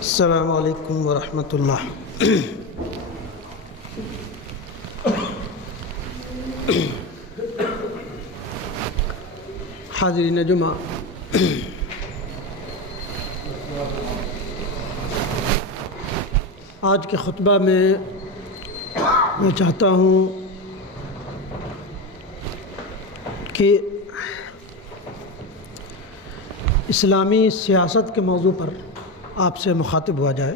السلام علیکم ورحمۃ اللہ۔ حاضرین جمعہ، آج کے خطبہ میں چاہتا ہوں کہ اسلامی سیاست کے موضوع پر آپ سے مخاطب ہوا جائے۔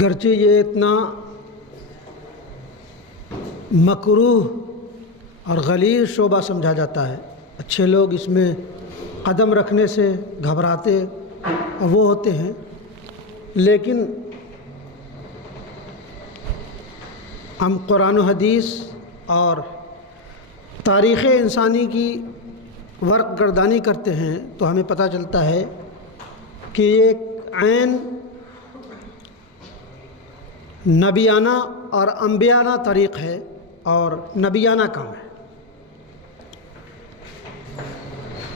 گرچہ یہ اتنا مکروہ اور غلیظ شعبہ سمجھا جاتا ہے، اچھے لوگ اس میں قدم رکھنے سے گھبراتے وہ ہوتے ہیں، لیکن ہم قرآن و حدیث اور تاریخ انسانی کی ورق گردانی کرتے ہیں تو ہمیں پتہ چلتا ہے کہ یہ ایک عین نبیانہ اور انبیانہ طریق ہے اور نبیانہ کام ہے۔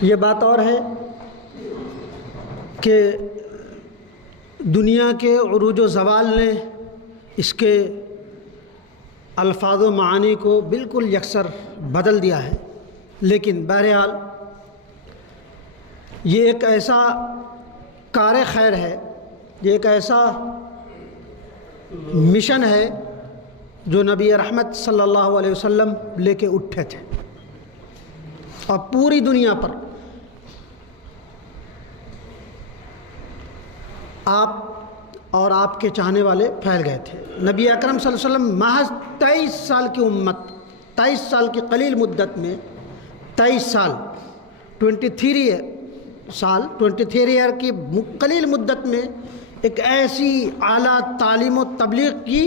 یہ بات اور ہے کہ دنیا کے عروج و زوال نے اس کے الفاظ و معانی کو بالکل یکسر بدل دیا ہے، لیکن بہرحال یہ ایک ایسا کار خیر ہے، یہ ایک ایسا مشن ہے جو نبی رحمت صلی اللہ علیہ وسلم لے کے اٹھے تھے اور پوری دنیا پر آپ اور آپ کے چاہنے والے پھیل گئے تھے۔ نبی اکرم صلی اللہ علیہ وسلم محض 23 سال کی امت، 23 سال کی قلیل مدت میں، 23 سال 23 ایئر کی قلیل مدت میں ایک ایسی اعلیٰ تعلیم و تبلیغ کی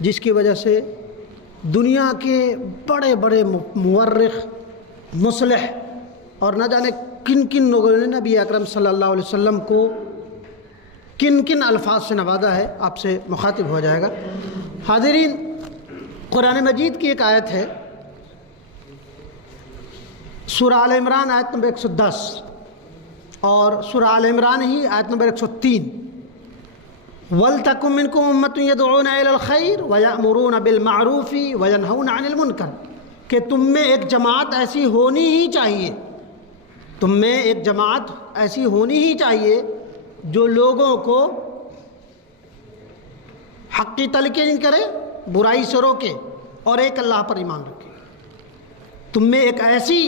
جس کی وجہ سے دنیا کے بڑے بڑے مورخ، مصلح اور نہ جانے کن کن لوگوں نے نبی اکرم صلی اللہ علیہ وسلم کو کن کن الفاظ سے نوازا ہے، آپ سے مخاطب ہو جائے گا۔ حاضرین، قرآن مجید کی ایک آیت ہے، سورہ آل عمران آیت نمبر 110 اور سورہ آل عمران ہی آیت نمبر 103، وَلْتَكُن مِّنكُمْ أُمَّةٌ يَدْعُونَ إِلَى الْخَيْرِ وَيَأْمُرُونَ بِالْمَعْرُوفِ وَيَنْهَوْنَ عَنِ الْمُنكَرِ کہ تم میں ایک جماعت ایسی ہونی ہی چاہیے، تم میں ایک جماعت ایسی ہونی ہی چاہیے جو لوگوں کو حق کی تلقین کرے، برائی سے روکے اور ایک اللہ پر ایمان رکھے۔ تم میں ایک ایسی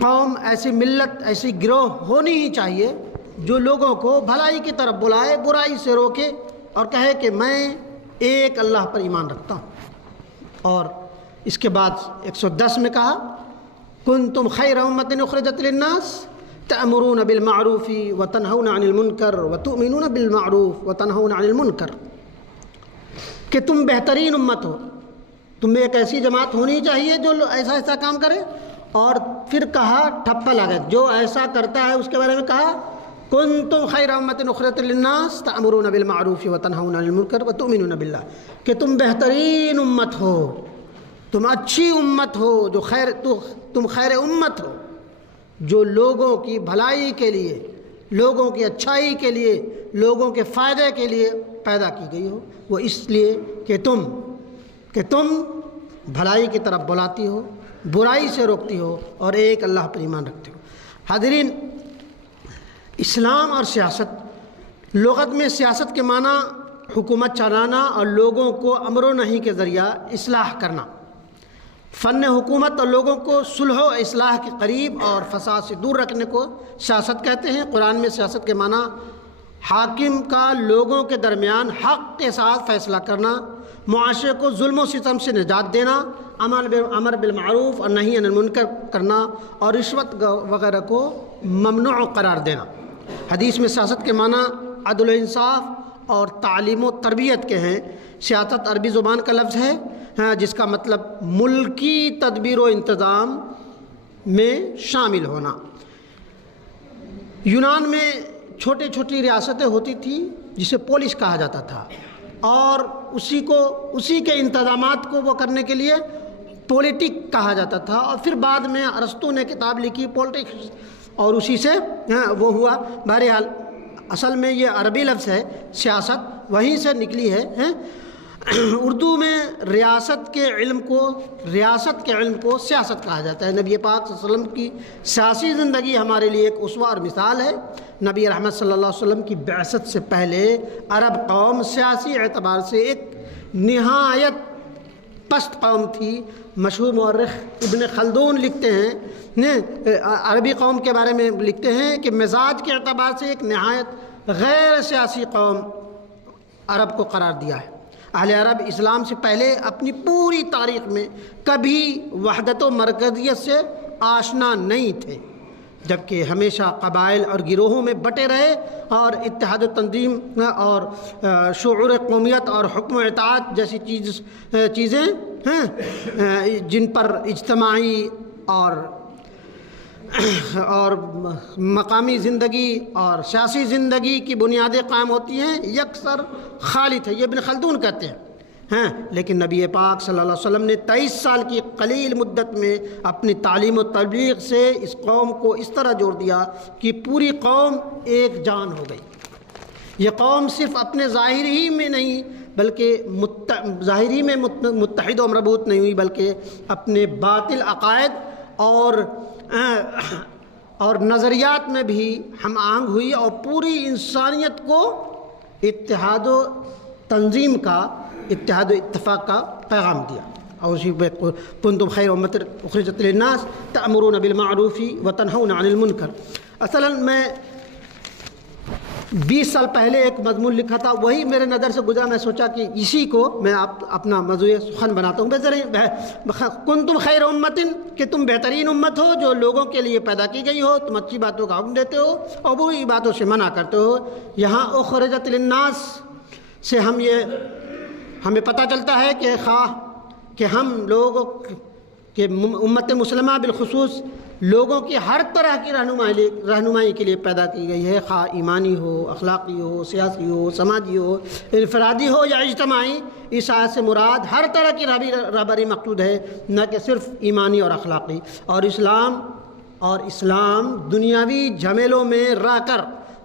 قوم، ایسی ملت، ایسی گروہ ہونی ہی چاہیے جو لوگوں کو بھلائی کی طرف بلائے، برائی سے روکے اور کہے کہ میں ایک اللہ پر ایمان رکھتا ہوں۔ اور اس کے بعد 110 میں کہا، کنتم خیر امۃ اخرجت للناس تأمرون بالمعروف وتنہون عن المنکر وتؤمنون بالمعروف وتنہون عن المنکر کہ تم بہترین امت ہو، تم میں ایک ایسی جماعت ہونی چاہیے جو ایسا ایسا کام کرے، اور پھر کہا ٹھپا لگا جو ایسا کرتا ہے اس کے بارے میں کہا کنتم خیر امۃ اخرجت للناس تأمرون بالمعروف وتنہون عن المنکر وتؤمنون باللہ کہ تم بہترین امت ہو، تم اچھی امت ہو، تم خیر امت ہو جو لوگوں کی بھلائی کے لیے، لوگوں کی اچھائی کے لیے، لوگوں کے فائدے کے لیے پیدا کی گئی ہو، وہ اس لیے کہ تم بھلائی کی طرف بلاتی ہو، برائی سے روکتی ہو اور ایک اللہ پر ایمان رکھتے ہو۔ حاضرین، اسلام اور سیاست، لغت میں سیاست کے معنی حکومت چلانا اور لوگوں کو امر و نہی کے ذریعہ اصلاح کرنا، فن حکومت اور لوگوں کو صلح و اصلاح کے قریب اور فساد سے دور رکھنے کو سیاست کہتے ہیں۔ قرآن میں سیاست کے معنی حاکم کا لوگوں کے درمیان حق کے ساتھ فیصلہ کرنا، معاشرے کو ظلم و ستم سے نجات دینا، امر بالمعروف اور نہی عن المنکر کرنا اور رشوت وغیرہ کو ممنوع قرار دینا۔ حدیث میں سیاست کے معنی عدل و انصاف اور تعلیم و تربیت کے ہیں۔ سیاست عربی زبان کا لفظ ہے جس کا مطلب ملکی تدبیر و انتظام میں شامل ہونا۔ یونان میں چھوٹی چھوٹی ریاستیں ہوتی تھیں جسے پولس کہا جاتا تھا، اور اسی کے انتظامات کو وہ کرنے کے لیے پولیٹک کہا جاتا تھا، اور پھر بعد میں ارسطو نے کتاب لکھی پولیٹکس اور اسی سے وہ ہوا. بہرحال اصل میں یہ عربی لفظ ہے سیاست، وہیں سے نکلی ہے. اردو میں ریاست کے علم کو سیاست کہا جاتا ہے. نبی پاک صلی اللہ علیہ وسلم کی سیاسی زندگی ہمارے لیے ایک اسوہ اور مثال ہے. نبی رحمت صلی اللہ علیہ وسلم کی بعثت سے پہلے عرب قوم سیاسی اعتبار سے ایک نہایت پست قوم تھی. مشہور مورخ ابن خلدون لکھتے ہیں، عربی قوم کے بارے میں لکھتے ہیں کہ مزاج کے اعتبار سے ایک نہایت غیر سیاسی قوم عرب کو قرار دیا ہے. اہل عرب اسلام سے پہلے اپنی پوری تاریخ میں کبھی وحدت و مرکزیت سے آشنا نہیں تھے، جبکہ ہمیشہ قبائل اور گروہوں میں بٹے رہے اور اتحاد و تنظیم اور شعور قومیت اور حکم و اطاعت جیسی چیزیں جن پر اجتماعی اور مقامی زندگی اور سیاسی زندگی کی بنیادیں قائم ہوتی ہیں، یکسر خالی تھے. یہ ابن خلدون کہتے ہیں. لیکن نبی پاک صلی اللہ علیہ وسلم نے 23 سال کی قلیل مدت میں اپنی تعلیم و تبلیغ سے اس قوم کو اس طرح جوڑ دیا کہ پوری قوم ایک جان ہو گئی. یہ قوم صرف اپنے ظاہر ہی میں نہیں بلکہ ظاہری میں متحد و مربوط نہیں ہوئی، بلکہ اپنے باطل عقائد اور نظریات میں بھی ہم آہنگ ہوئی اور پوری انسانیت کو اتحاد و تنظیم کا، اتحاد و اتفاق کا پیغام دیا. اور اسی پہ کنتم خیر امۃ اخرجت للناس تأمرون بالمعروف وتنہون عن المنکر. اصلاً میں 20 سال پہلے ایک مضمون لکھا تھا، وہی میرے نظر سے گزرا. میں سوچا کہ اسی کو میں اپنا موضوع سخن بناتا ہوں. کنتم خیر امت، کہ تم بہترین امت ہو جو لوگوں کے لیے پیدا کی گئی ہو. تم اچھی باتوں کا حکم دیتے ہو اور بری باتوں سے منع کرتے ہو. یہاں اخرجت للناس سے ہمیں پتہ چلتا ہے کہ ہم لوگوں کہ امت مسلمہ بالخصوص لوگوں کی ہر طرح کی رہنمائی کے لیے پیدا کی گئی ہے، خواہ ایمانی ہو، اخلاقی ہو، سیاسی ہو، سماجی ہو، انفرادی ہو یا اجتماعی. اس آیت سے مراد ہر طرح کی رہبری مقصود ہے، نہ کہ صرف ایمانی اور اخلاقی. اور اسلام دنیاوی جھمیلوں میں رہ کر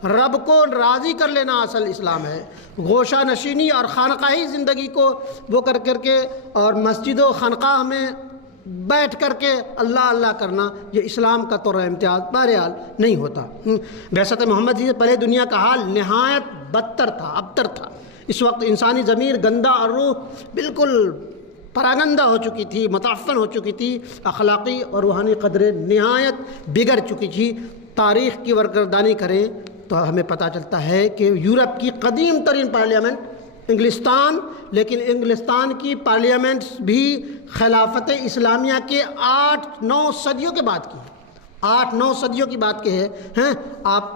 رب کو راضی کر لینا اصل اسلام ہے. گوشہ نشینی اور خانقاہی زندگی کو وہ کر کے اور مسجد و خانقاہ میں بیٹھ کر کے اللہ اللہ کرنا، یہ اسلام کا طور امتیاز بہرحال نہیں ہوتا. بعثت محمد سے پہلے دنیا کا حال نہایت بدتر تھا، ابتر تھا. اس وقت انسانی ضمیر گندہ اور روح بالکل پراگندہ ہو چکی تھی، متعفن ہو چکی تھی. اخلاقی اور روحانی قدریں نہایت بگڑ چکی تھی. تاریخ کی ورگردانی کریں تو ہمیں پتہ چلتا ہے کہ یورپ کی قدیم ترین پارلیمنٹ انگلستان، لیکن انگلستان کی پارلیمنٹس بھی خلافت اسلامیہ کے 8-9 صدیوں کے بعد کی 8-9 صدیوں کی بات کے ہیں. آپ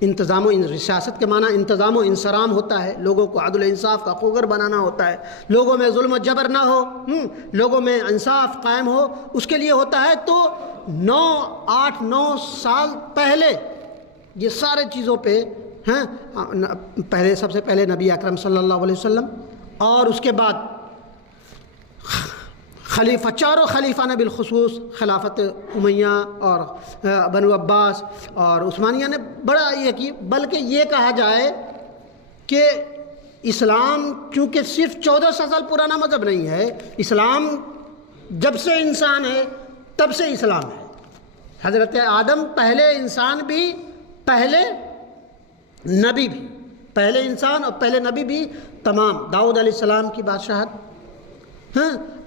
انتظام و سیاست کے معنی انتظام و انصرام ہوتا ہے، لوگوں کو عدل و انصاف کا خوگر بنانا ہوتا ہے، لوگوں میں ظلم و جبر نہ ہو، لوگوں میں انصاف قائم ہو، اس کے لیے ہوتا ہے. تو 8-9 سال پہلے یہ سارے چیزوں پہ سب سے پہلے نبی اکرم صلی اللہ علیہ وسلم اور اس کے بعد چاروں خلیفہ نے بالخصوص خلافت امیہ اور بنو عباس اور عثمانیہ نے بڑا یہ کی. بلکہ یہ کہا جائے کہ اسلام چونکہ صرف 1400 سال پرانا مذہب نہیں ہے، اسلام جب سے انسان ہے تب سے اسلام ہے. حضرت آدم پہلے انسان بھی، پہلے نبی بھی، پہلے انسان اور پہلے نبی بھی تمام. داؤد علیہ السلام کی بادشاہت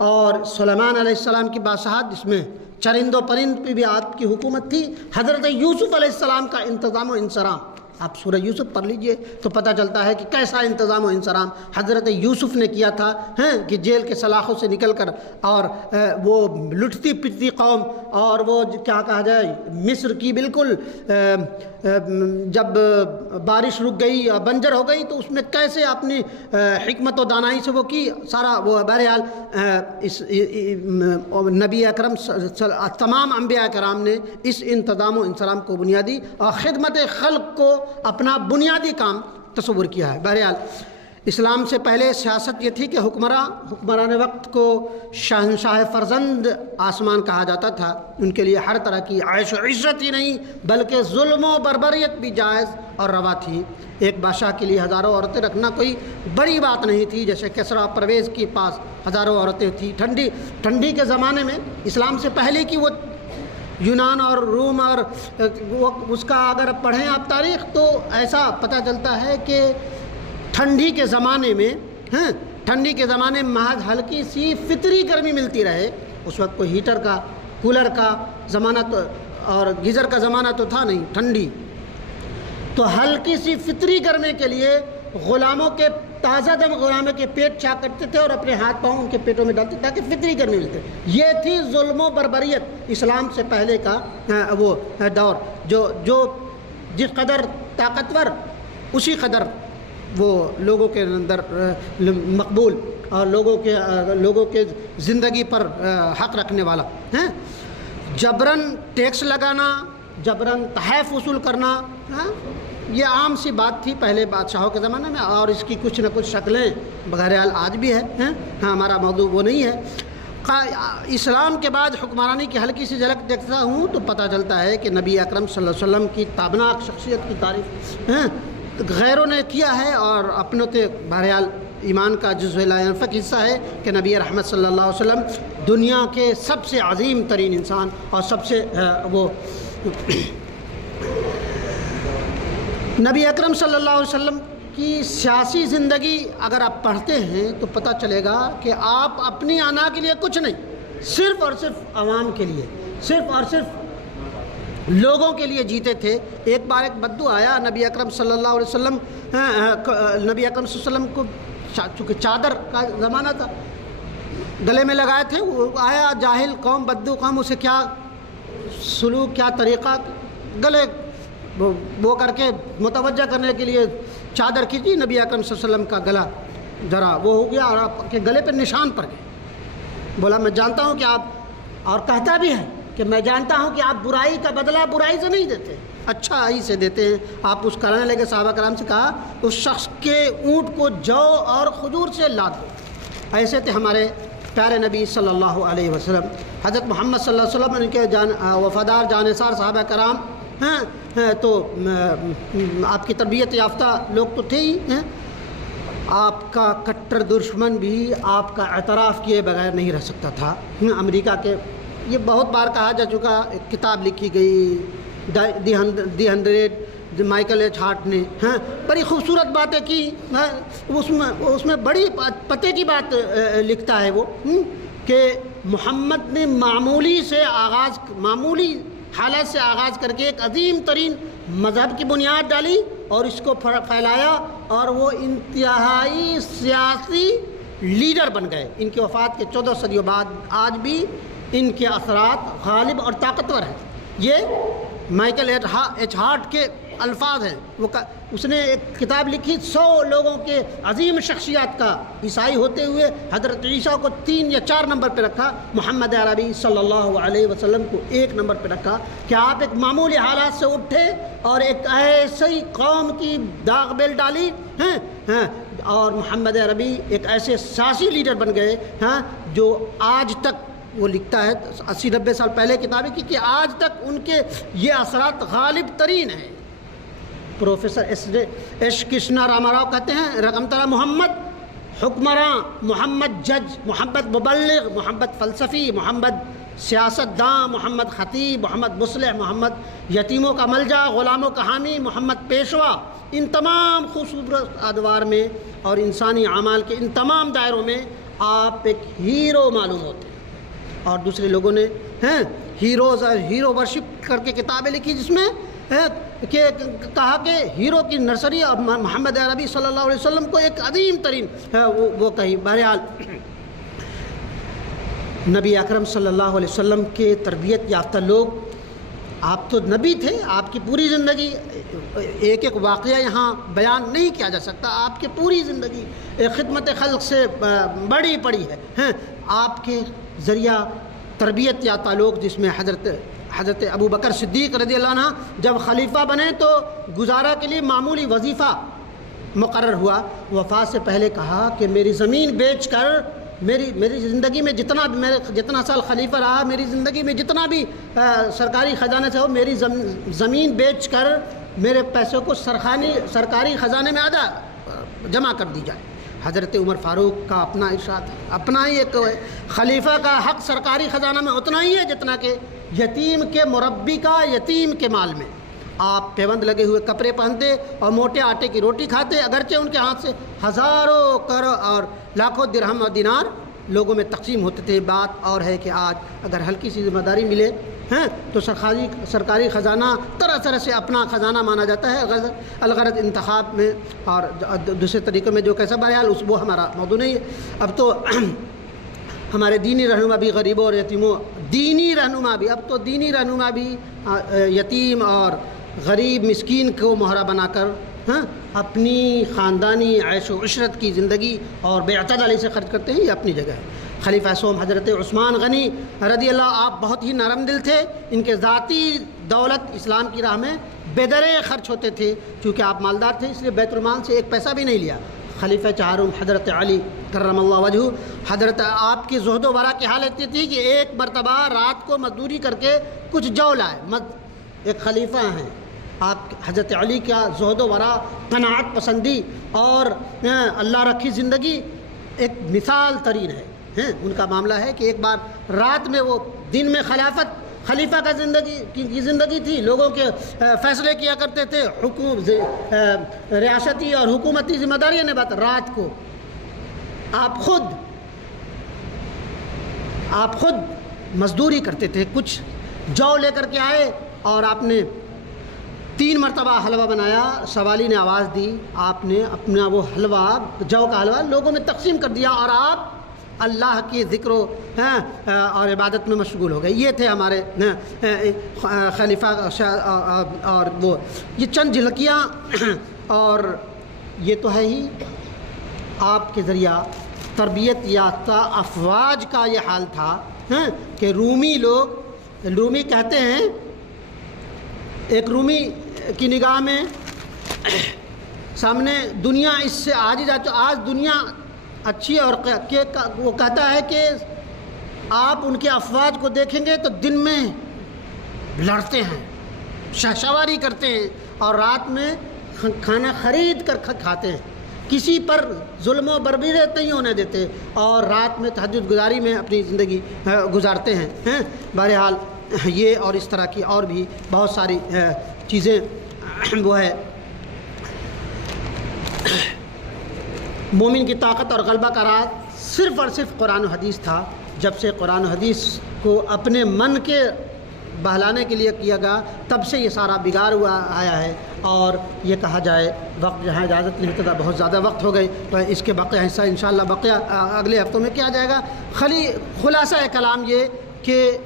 اور سلیمان علیہ السلام کی بادشاہت، جس میں چرند و پرند پہ بھی آپ کی حکومت تھی. حضرت یوسف علیہ السلام کا انتظام و انصرام، آپ سورہ یوسف پڑھ لیجئے تو پتہ چلتا ہے کہ کیسا انتظام و انصرام حضرت یوسف نے کیا تھا کہ جیل کے سلاخوں سے نکل کر اور وہ لٹتی پٹتی قوم اور وہ کیا کہا جائے مصر کی بالکل جب بارش رک گئی اور بنجر ہو گئی تو اس میں کیسے اپنی حکمت و دانائی سے وہ کی سارا وہ. بہرحال اس نبی اکرم تمام انبیاء کرام نے اس انتظام و انصرام کو بنیادی اور خدمت خلق کو اپنا بنیادی کام تصور کیا ہے. بہرحال اسلام سے پہلے سیاست یہ تھی کہ حکمران وقت کو شہنشاہ فرزند آسمان کہا جاتا تھا. ان کے لیے ہر طرح کی عیش و عشرت ہی نہیں بلکہ ظلم و بربریت بھی جائز اور روا تھی. ایک بادشاہ کے لیے ہزاروں عورتیں رکھنا کوئی بڑی بات نہیں تھی. جیسے کسریٰ پرویز کے پاس ہزاروں عورتیں تھیں. ٹھنڈی کے زمانے میں اسلام سے پہلے کی وہ یونان اور روم اور اس کا اگر پڑھیں آپ تاریخ تو ایسا پتہ چلتا ہے کہ ٹھنڈی کے زمانے میں محض ہلکی سی فطری گرمی ملتی رہے. اس وقت کوئی ہیٹر کا کولر کا زمانہ تو اور گیزر کا زمانہ تو تھا نہیں. ٹھنڈی تو ہلکی سی فطری گرمی کے لیے غلاموں کے تازہ دم غلاموں کے پیٹ چاک کرتے تھے اور اپنے ہاتھ پاؤں ان کے پیٹوں میں ڈالتے تاکہ فطری گرمی ملتے. یہ تھی ظلم و بربریت اسلام سے پہلے کا وہ دور. جو جس قدر طاقتور اسی قدر وہ لوگوں کے اندر مقبول اور لوگوں کے زندگی پر حق رکھنے والا ہیں. جبراً ٹیکس لگانا، جبراً تحائف وصول کرنا، یہ عام سی بات تھی پہلے بادشاہوں کے زمانے میں، اور اس کی کچھ نہ کچھ شکلیں بہرحال آج بھی ہے. ہمارا موضوع وہ نہیں ہے. اسلام کے بعد حکمرانی کی ہلکی سی جھلک دیکھتا ہوں تو پتہ چلتا ہے کہ نبی اکرم صلی اللہ علیہ وسلم کی تابناک شخصیت کی تعریف غیروں نے کیا ہے، اور اپنوں کے بہرحال ایمان کا جزو لا ينفك حصہ ہے کہ نبی رحمت صلی اللہ علیہ وسلم دنیا کے سب سے عظیم ترین انسان اور سب سے وہ نبی اکرم صلی اللہ علیہ وسلم کی سیاسی زندگی اگر آپ پڑھتے ہیں تو پتہ چلے گا کہ آپ اپنی انا کے لیے کچھ نہیں، صرف اور صرف عوام کے لیے، صرف اور صرف لوگوں کے لیے جیتے تھے. ایک بار ایک بدو آیا نبی اکرم صلی اللہ علیہ وسلم کو چونکہ چادر کا زمانہ تھا گلے میں لگائے تھے. وہ آیا جاہل قوم، بدو قوم، اسے کیا سلوک کیا طریقہ، گلے وہ کر کے متوجہ کرنے کے لیے چادر کھینچی. نبی اکرم صلی اللہ علیہ وسلم کا گلا ذرا وہ ہو گیا اور آپ کے گلے پہ نشان پڑ گئے. بولا میں جانتا ہوں کہ آپ، اور کہتا بھی ہے کہ میں جانتا ہوں کہ آپ برائی کا بدلہ برائی سے نہیں دیتے، اچھائی سے دیتے ہیں. آپ اس کرانے لگے. صحابہ کرام سے کہا اس شخص کے اونٹ کو جو اور کھجور سے لاد دو. ایسے تھے ہمارے پیارے نبی صلی اللہ علیہ وسلم. حضرت محمد صلی اللہ علیہ وسلم ان کے وفادار جانثار صحابہ کرام تو آپ کی تربیت یافتہ لوگ تو تھے ہی. آپ کا کٹر دشمن بھی آپ کا اعتراف کیے بغیر نہیں رہ سکتا تھا. امریکہ کے یہ بہت بار کہا جا چکا، ایک کتاب لکھی گئی دی 100 مائیکل ایچ ہارٹ نے بڑی خوبصورت باتیں کی. اس میں بڑی پتے کی بات لکھتا ہے وہ کہ محمد نے معمولی حالت سے آغاز کر کے ایک عظیم ترین مذہب کی بنیاد ڈالی اور اس کو پھیلایا، اور وہ انتہائی سیاسی لیڈر بن گئے. ان کی وفات کے 14 صدیوں بعد آج بھی ان کے اثرات غالب اور طاقتور ہیں. یہ مائیکل ایچ ہارٹ کے الفاظ ہیں. اس نے ایک کتاب لکھی 100 لوگوں کے عظیم شخصیات کا. عیسائی ہوتے ہوئے حضرت عیسیٰ کو 3 یا 4 نمبر پہ رکھا، محمد عربی صلی اللہ علیہ وسلم کو 1 نمبر پہ رکھا کہ آپ ایک معمولی حالات سے اٹھے اور ایک ایسی قوم کی داغ بیل ڈالی اور محمد عربی ایک ایسے سیاسی لیڈر بن گئے جو آج تک، وہ لکھتا ہے 80-90 سال پہلے کتابیں کی، کہ آج تک ان کے یہ اثرات غالب ترین ہیں. پروفیسر ایس کرشنا راما راؤ کہتے ہیں رقمترا محمد حکمراں، محمد جج، محمد مبلغ، محمد فلسفی، محمد سیاست داں، محمد خطیب، محمد مصلح، محمد یتیموں کا ملجا، غلاموں کا حامی، محمد پیشوا. ان تمام خوبصورت ادوار میں اور انسانی اعمال کے ان تمام دائروں میں آپ ایک ہیرو معلوم ہوتے ہیں. اور دوسرے لوگوں نے ہیروز اور ہیرو ورشپ کر کے کتابیں لکھی جس میں کہ کہا کہ ہیرو کی نرسری اور محمد عربی صلی اللہ علیہ وسلم کو ایک عظیم ترین وہ کہی. بہرحال نبی اکرم صلی اللہ علیہ وسلم کے تربیت یافتہ لوگ، آپ تو نبی تھے، آپ کی پوری زندگی، ایک ایک واقعہ یہاں بیان نہیں کیا جا سکتا، آپ کی پوری زندگی خدمت خلق سے بڑی پڑی ہے. آپ کے ذریعہ تربیت یافتہ لوگ جس میں حضرت ابو بکر صدیق رضی اللہ عنہ جب خلیفہ بنے تو گزارا کے لیے معمولی وظیفہ مقرر ہوا، وفات سے پہلے کہا کہ میری زمین بیچ کر میری زندگی میں جتنا سال خلیفہ رہا، میری زندگی میں جتنا بھی سرکاری خزانے سے ہو، میری زمین بیچ کر میرے پیسوں کو سرکاری خزانے میں آدھا جمع کر دی جائے۔ حضرت عمر فاروق کا اپنا ارشاد ہے، اپنا ہی ایک خلیفہ کا حق سرکاری خزانہ میں اتنا ہی ہے جتنا کہ یتیم کے مربی کا یتیم کے مال میں۔ آپ پیوند لگے ہوئے کپڑے پہنتے اور موٹے آٹے کی روٹی کھاتے، اگرچہ ان کے ہاتھ سے ہزاروں کروڑ اور لاکھوں درہم اور دینار لوگوں میں تقسیم ہوتے تھے۔ بات اور ہے کہ آج اگر ہلکی سی ذمہ داری ملے تو سرکاری خزانہ طرح طرح سے اپنا خزانہ مانا جاتا ہے، الغرض انتخاب میں اور دوسرے طریقے میں جو کیسا بہرحال وہ ہمارا موضوع نہیں ہے۔ اب تو ہمارے دینی رہنما بھی غریبوں اور یتیموں دینی رہنما بھی یتیم اور غریب مسکین کو مہرہ بنا کر اپنی خاندانی عیش و عشرت کی زندگی اور بے اعتدالی سے خرچ کرتے ہیں، یہ اپنی جگہ ہے۔ خلیفہ سوم حضرت عثمان غنی رضی اللہ، آپ بہت ہی نرم دل تھے، ان کے ذاتی دولت اسلام کی راہ میں بے درے خرچ ہوتے تھے، چونکہ آپ مالدار تھے اس لیے بیت المال سے ایک پیسہ بھی نہیں لیا۔ خلیفہ چہارم حضرت علی کرم اللہ وجہہ، حضرت آپ کی زہد و ورع کی حالت یہ تھی کہ ایک مرتبہ رات کو مزدوری کر کے کچھ جو لائے۔ ایک خلیفہ ہیں آپ، حضرت علی کا زہد و ورع، قناعت پسندی اور اللہ رکھی زندگی ایک مثال ترین ہے۔ ان کا معاملہ ہے کہ ایک بار رات میں، وہ دن میں خلیفہ کا زندگی تھی، لوگوں کے فیصلے کیا کرتے تھے، ریاستی اور حکومتی ذمہ داریاں نبھاتے، رات کو آپ خود مزدوری کرتے تھے، کچھ جو لے کر کے آئے اور آپ نے 3 مرتبہ حلوہ بنایا، سوالی نے آواز دی، آپ نے اپنا وہ حلوہ، جو کا حلوہ لوگوں میں تقسیم کر دیا اور آپ اللہ کی ذکر اور عبادت میں مشغول ہو گئے۔ یہ تھے ہمارے خلیفہ، اور وہ یہ چند جھلکیاں، اور یہ تو ہے ہی آپ کے ذریعہ تربیت یافتہ افواج کا یہ حال تھا کہ رومی کہتے ہیں، ایک رومی کی نگاہ میں سامنے دنیا اس سے آج دنیا اچھی ہے، اور وہ کہتا ہے کہ آپ ان کے افواج کو دیکھیں گے تو دن میں لڑتے ہیں، شہسواری کرتے ہیں، اور رات میں کھانا خرید کر کھاتے ہیں، کسی پر ظلم و بربریت نہیں ہونے دیتے، اور رات میں تہجد گزاری میں اپنی زندگی گزارتے ہیں۔ بہرحال یہ اور اس طرح کی اور بھی بہت ساری چیزیں وہ ہے۔ مومن کی طاقت اور غلبہ کا راز صرف اور صرف قرآن و حدیث تھا۔ جب سے قرآن و حدیث کو اپنے من کے بہلانے کے لیے کیا گیا، تب سے یہ سارا بگاڑ ہوا آیا ہے۔ اور یہ کہا جائے وقت جہاں اجازت نہیں ہوتا، بہت زیادہ وقت ہو گئی، تو اس کے بقیہ حصہ انشاءاللہ بقیہ اگلے ہفتوں میں کیا جائے گا۔ خلاصہ کلام یہ کہ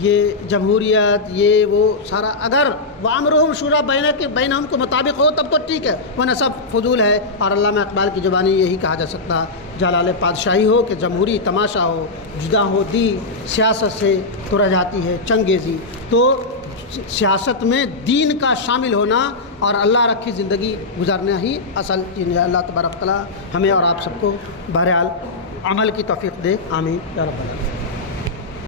یہ جمہوریت، یہ وہ سارا اگر وَأَمْرُهُمْ شُورَىٰ بَيْنَهُمْ کے مطابق ہو تب تو ٹھیک ہے، ورنہ سب فضول ہے۔ اور علامہ اقبال کی زبانی یہی کہا جا سکتا، جلال پادشاہی ہو کہ جمہوری تماشا ہو، جدا ہو دی سیاست سے تو رہ جاتی ہے چنگیزی۔ تو سیاست میں دین کا شامل ہونا اور اللہ رکھی زندگی گزارنا ہی اصل چیز ہے۔ اللہ تبارک تعالیٰ ہمیں اور آپ سب کو بہرحال عمل کی توفیق دے، آمین یا رب العالمین۔